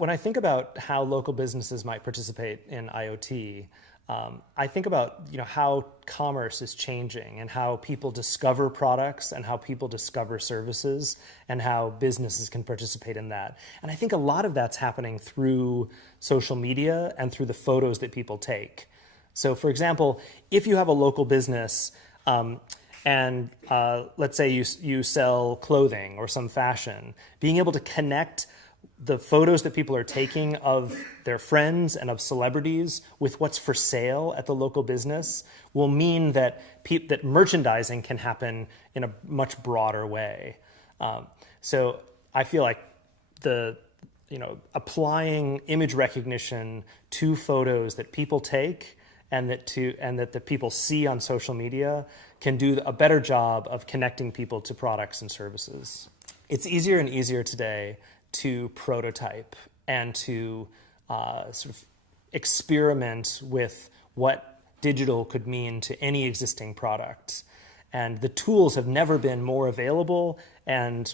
when I think about how local businesses might participate in IoT, I think about how commerce is changing and how people discover products and how people discover services and how businesses can participate in that. And I think a lot of that's happening through social media and through the photos that people take. So for example, if you have a local business and let's say you sell clothing or some fashion, being able to connect the photos that people are taking of their friends and of celebrities with what's for sale at the local business will mean that that merchandising can happen in a much broader way. So I feel like applying image recognition to photos that people take and that the people see on social media can do a better job of connecting people to products and services. It's easier and easier today to prototype and to sort of experiment with what digital could mean to any existing product. And the tools have never been more available and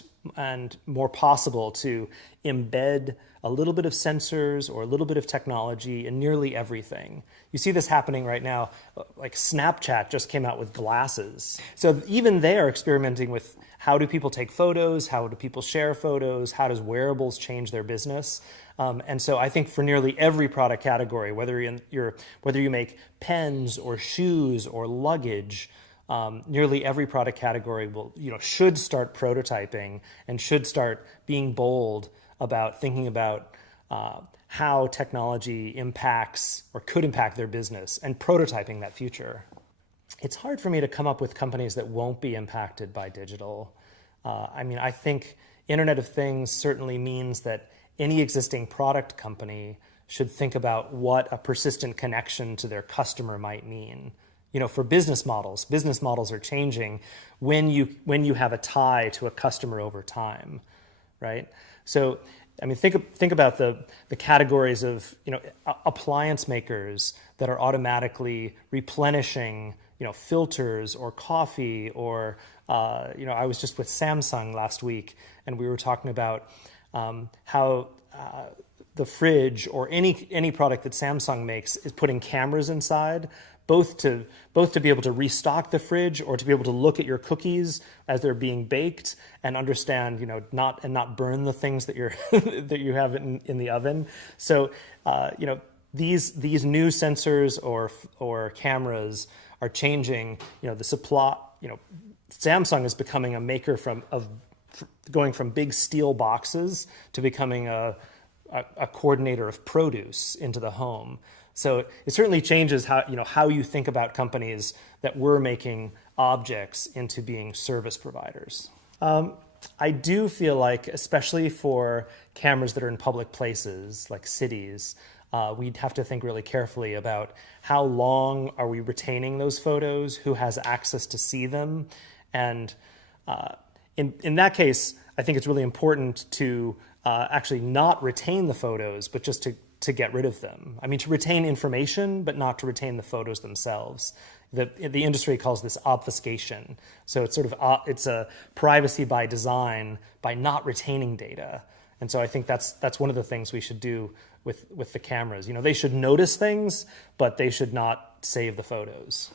more possible to embed a little bit of sensors or a little bit of technology in nearly everything. You see this happening right now, like Snapchat just came out with glasses. So even they are experimenting with how do people take photos, how do people share photos, how does wearables change their business? And so I think for nearly every product category, whether you make pens or shoes or luggage, nearly every product category should start prototyping and should start being bold about thinking about how technology impacts or could impact their business and prototyping that future. It's hard for me to come up with companies that won't be impacted by digital. I think Internet of Things certainly means that any existing product company should think about what a persistent connection to their customer might mean. For business models are changing when you have a tie to a customer over time, right? So, think about the categories of appliance makers that are automatically replenishing filters or coffee or I was just with Samsung last week and we were talking about how the fridge or any product that Samsung makes is putting cameras inside, both to be able to restock the fridge or to be able to look at your cookies as they're being baked and understand, not burn the things that that you have in the oven. So, these new sensors or cameras are changing. The supply. Samsung is becoming a maker going from big steel boxes to becoming a coordinator of produce into the home. So it certainly changes how you think about companies that were making objects into being service providers. I do feel like, especially for cameras that are in public places like cities, we'd have to think really carefully about how long are we retaining those photos, who has access to see them, and in that case, I think it's really important to actually not retain the photos, but just to get rid of them. To retain information, but not to retain the photos themselves. The industry calls this obfuscation. So it's it's a privacy by design by not retaining data. And so I think that's one of the things we should do with the cameras. They should notice things, but they should not save the photos.